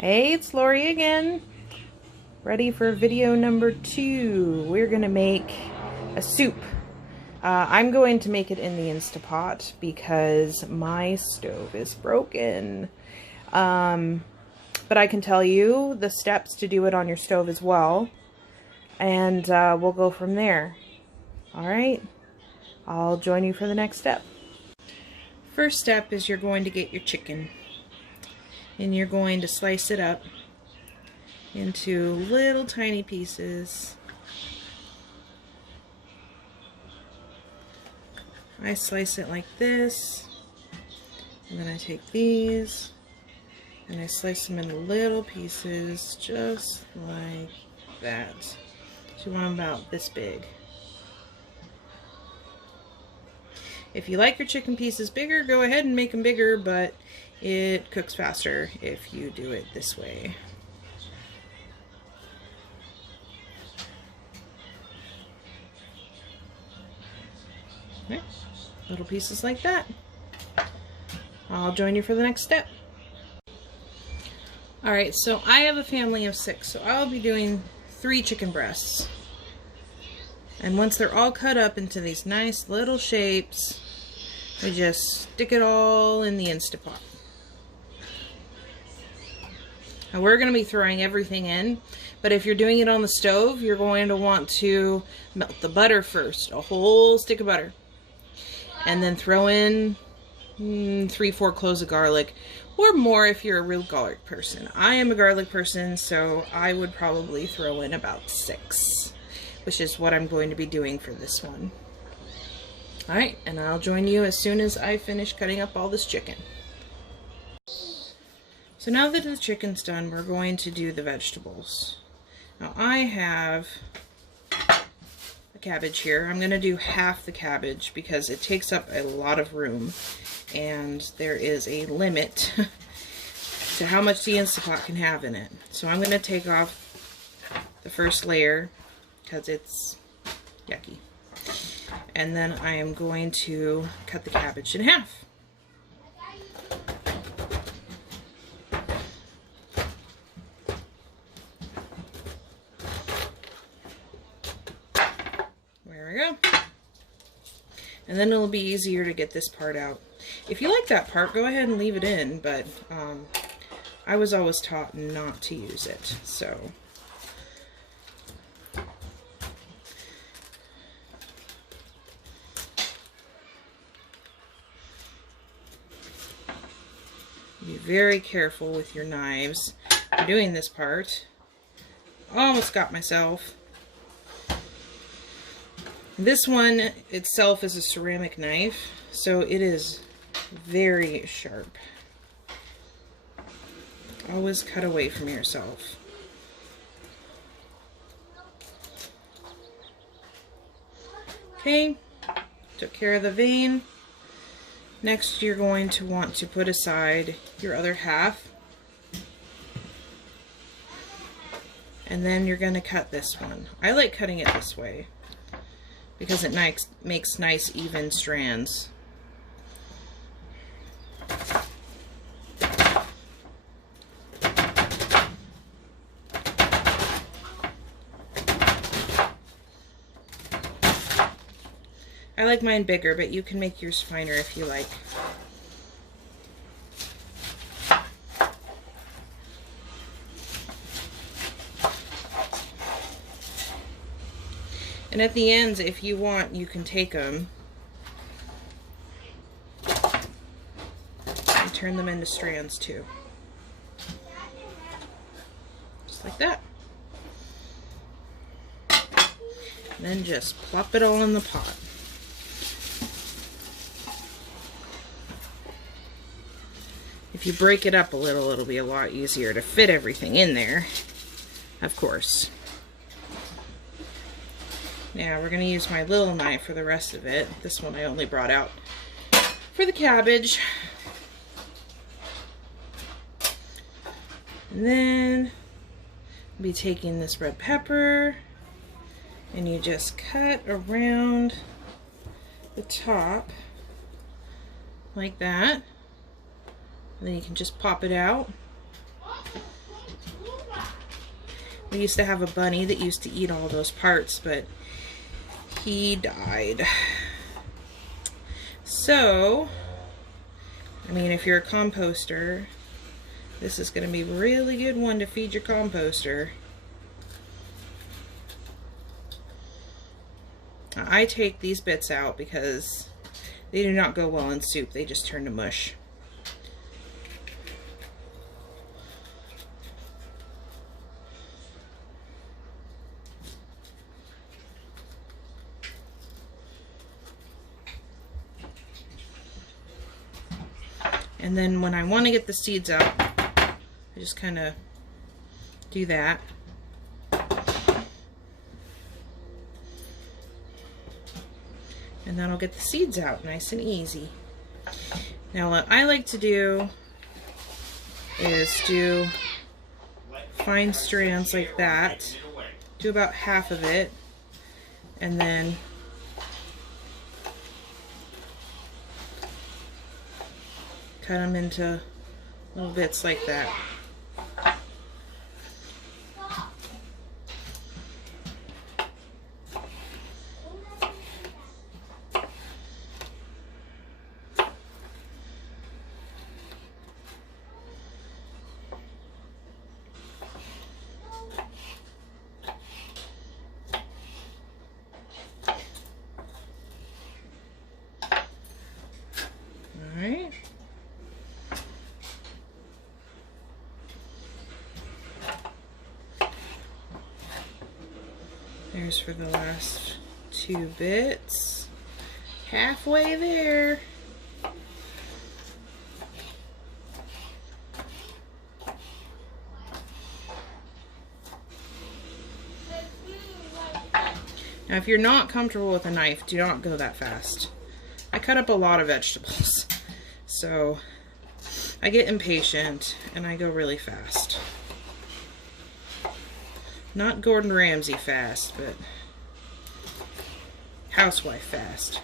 Hey, it's Lori again. Ready for video number 2. We're gonna make a soup. I'm going to make it in the Instapot because my stove is broken. But I can tell you the steps to do it on your stove as well. And we'll go from there. Alright, I'll join you for the next step. First step is you're going to get your chicken. And you're going to slice it up into little tiny pieces. I slice it like this, and then I take these and I slice them into little pieces just like that. So you want them about this big. If you like your chicken pieces bigger, go ahead and make them bigger, but it cooks faster if you do it this way. Okay. Little pieces like that. I'll join you for the next step. Alright, so I have a family of 6, so I'll be doing 3 chicken breasts. And once they're all cut up into these nice little shapes, we just stick it all in the Instapot. Now we're going to be throwing everything in, but if you're doing it on the stove, you're going to want to melt the butter first, a whole stick of butter. And then throw in 3-4 cloves of garlic, or more if you're a real garlic person. I am a garlic person, so I would probably throw in about 6, which is what I'm going to be doing for this one. Alright, and I'll join you as soon as I finish cutting up all this chicken. So now that the chicken's done, we're going to do the vegetables. Now I have a cabbage here. I'm going to do half the cabbage because it takes up a lot of room, and there is a limit to how much the Instapot can have in it. So I'm going to take off the first layer because it's yucky. And then I am going to cut the cabbage in half. There we go. And then it'll be easier to get this part out. If you like that part, go ahead and leave it in, but I was always taught not to use it, so. Be very careful with your knives. I'm doing this part. Almost got myself. This one itself is a ceramic knife, so it is very sharp. Always cut away from yourself. Okay, took care of the vein. Next, you're going to want to put aside your other half. And then you're going to cut this one. I like cutting it this way because it makes nice even strands. I like mine bigger, but you can make yours finer if you like. And at the ends, if you want, you can take them and turn them into strands too. Just like that. And then just plop it all in the pot. If you break it up a little, it'll be a lot easier to fit everything in there, of course. Now we're going to use my little knife for the rest of it. This one I only brought out for the cabbage. And then I'll be taking this red pepper, and you just cut around the top like that. And then you can just pop it out. We used to have a bunny that used to eat all those parts, but he died. So, I mean, if you're a composter, this is going to be a really good one to feed your composter. I take these bits out because they do not go well in soup. They just turn to mush. And then when I want to get the seeds out, I just kind of do that. And that'll get the seeds out nice and easy. Now what I like to do is do fine strands like that. Do about half of it. And then cut them into little bits like that. Alright. There's for the last 2 bits. Halfway there. Now, if you're not comfortable with a knife, do not go that fast. I cut up a lot of vegetables, so I get impatient and I go really fast. Not Gordon Ramsay fast, but housewife fast.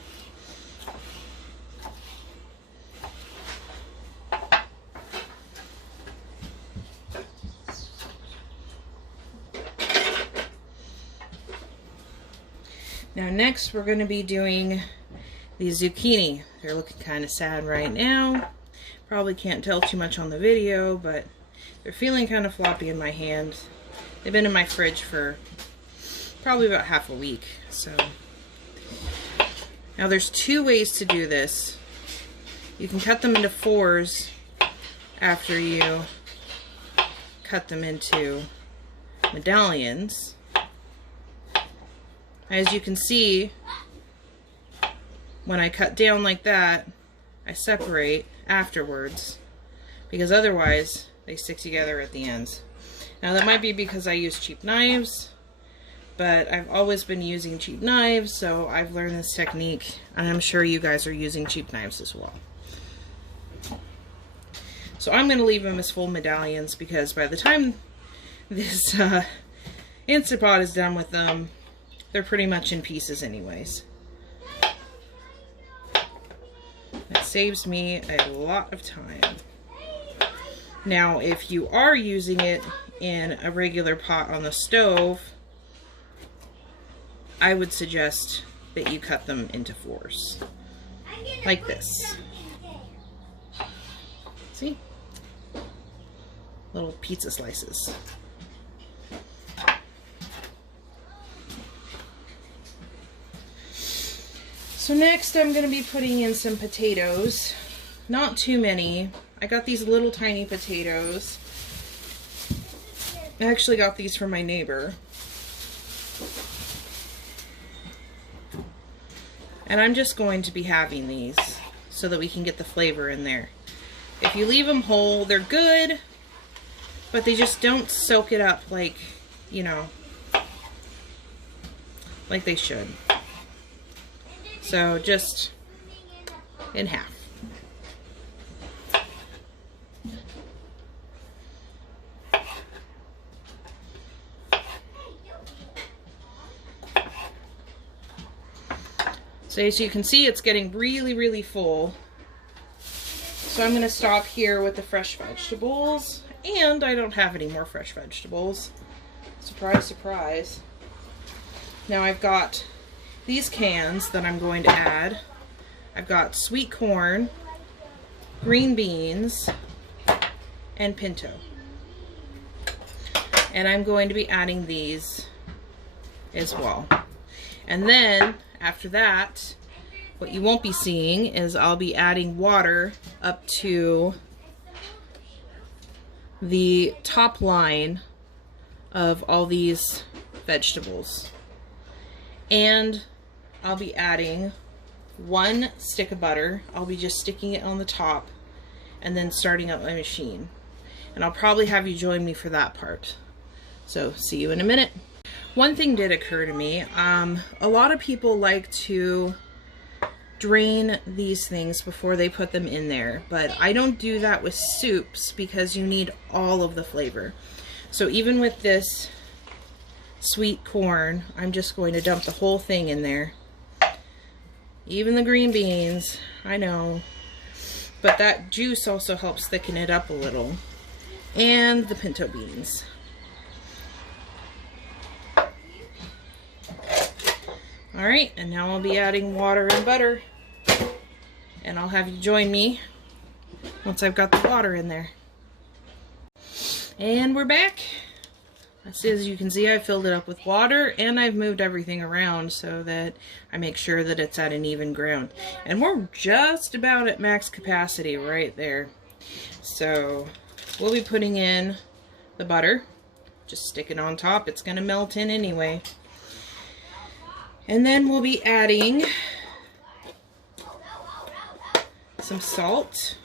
Now next we're going to be doing the zucchini. They're looking kind of sad right now. Probably can't tell too much on the video, but they're feeling kind of floppy in my hand. They've been in my fridge for probably about half a week. So now there's 2 ways to do this. You can cut them into 4s after you cut them into medallions. As you can see, when I cut down like that, I separate afterwards, because otherwise they stick together at the ends. Now that might be because I use cheap knives, but I've always been using cheap knives, so I've learned this technique, and I'm sure you guys are using cheap knives as well. So I'm going to leave them as full medallions, because by the time this Instant Pot is done with them, they're pretty much in pieces anyways. It saves me a lot of time. Now, if you are using it in a regular pot on the stove, I would suggest that you cut them into 4s. Like this. See? Little pizza slices. So next I'm going to be putting in some potatoes. Not too many. I got these little tiny potatoes. I actually got these from my neighbor. And I'm just going to be having these so that we can get the flavor in there. If you leave them whole, they're good, but they just don't soak it up like, you know, like they should. So just in half. So as you can see, it's getting really, really full. So I'm going to stop here with the fresh vegetables. And I don't have any more fresh vegetables. Surprise, surprise. Now I've got these cans that I'm going to add. I've got sweet corn, green beans, and pinto. And I'm going to be adding these as well. And then after that, what you won't be seeing is I'll be adding water up to the top line of all these vegetables. And I'll be adding 1 stick of butter. I'll be just sticking it on the top and then starting up my machine. And I'll probably have you join me for that part. So see you in a minute. One thing did occur to me. A lot of people like to drain these things before they put them in there, but I don't do that with soups because you need all of the flavor. So even with this sweet corn, I'm just going to dump the whole thing in there. Even the green beans, I know, but that juice also helps thicken it up a little. And the pinto beans. Alright, and now I'll be adding water and butter. And I'll have you join me once I've got the water in there. And we're back. As you can see, I filled it up with water and I've moved everything around so that I make sure that it's at an even ground. And we're just about at max capacity right there. So we'll be putting in the butter. Just stick it on top. It's going to melt in anyway. And then we'll be adding some salt.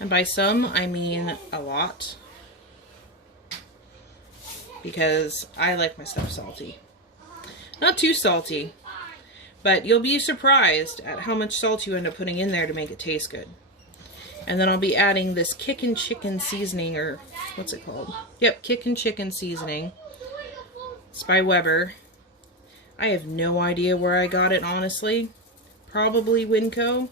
And by some, I mean a lot. Because I like my stuff salty. Not too salty, but you'll be surprised at how much salt you end up putting in there to make it taste good. And then I'll be adding this Kickin' Chicken seasoning, or what's it called? Yep, Kickin' Chicken seasoning. It's by Weber. I have no idea where I got it, honestly. Probably Winco.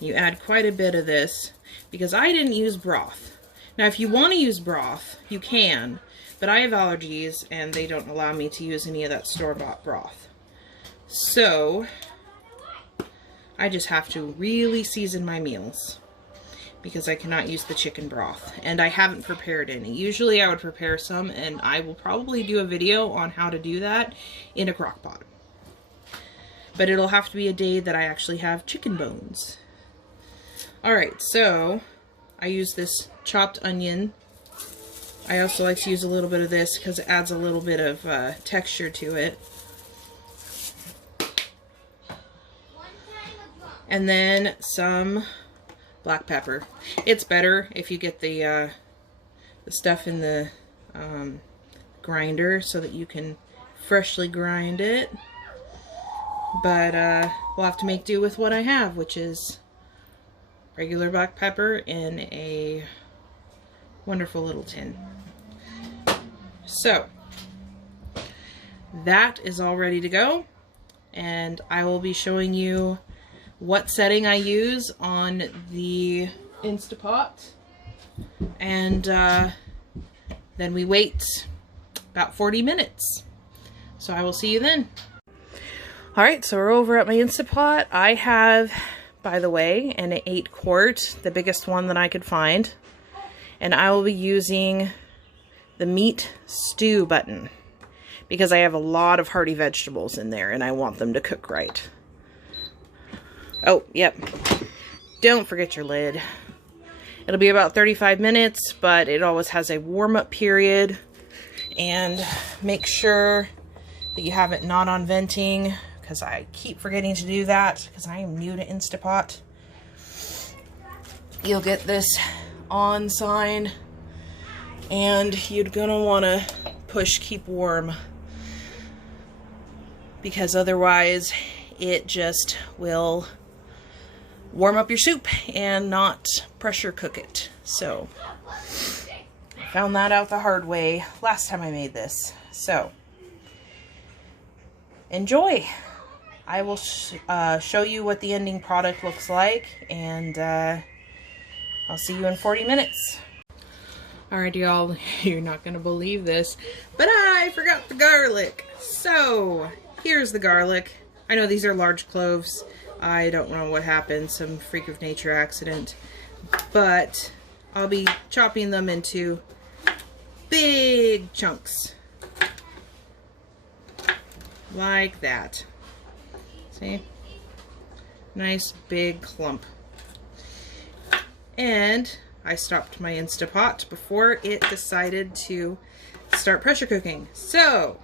You add quite a bit of this because I didn't use broth. Now, if you want to use broth, you can, but I have allergies and they don't allow me to use any of that store-bought broth. So, I just have to really season my meals because I cannot use the chicken broth, and I haven't prepared any. Usually I would prepare some, and I will probably do a video on how to do that in a crock pot. But it'll have to be a day that I actually have chicken bones. Alright, so I use this chopped onion. I also like to use a little bit of this because it adds a little bit of texture to it. And then some black pepper. It's better if you get the stuff in the grinder so that you can freshly grind it. But we'll have to make do with what I have, which is regular black pepper in a wonderful little tin. So that is all ready to go, and I will be showing you what setting I use on the Instapot, and then we wait about 40 minutes. So I will see you then. Alright, so we're over at my Instapot. I have, by the way, an 8-quart, the biggest one that I could find, and I will be using the meat stew button because I have a lot of hearty vegetables in there and I want them to cook right. Oh, yep. Don't forget your lid. It'll be about 35 minutes, but it always has a warm-up period. And make sure that you have it not on venting, because I keep forgetting to do that because I am new to Instapot. You'll get this on sign, and you're gonna want to push keep warm, because otherwise it just will warm up your soup and not pressure cook it. So I found that out the hard way last time I made this. So enjoy. I will show you what the ending product looks like, and I'll see you in 40 minutes. Alright, y'all, you're not gonna believe this, but I forgot the garlic. So, here's the garlic. I know these are large cloves. I don't know what happened, some freak of nature accident. But I'll be chopping them into big chunks. Like that. See? Nice big clump. And I stopped my Instapot before it decided to start pressure cooking. So,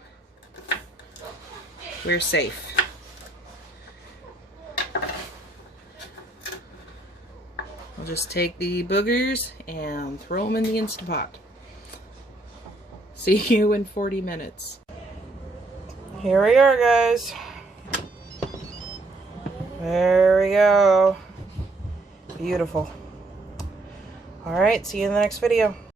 we're safe. I'll just take the boogers and throw them in the Instapot. See you in 40 minutes. Here we are, guys. There we go. Beautiful. Alright, see you in the next video.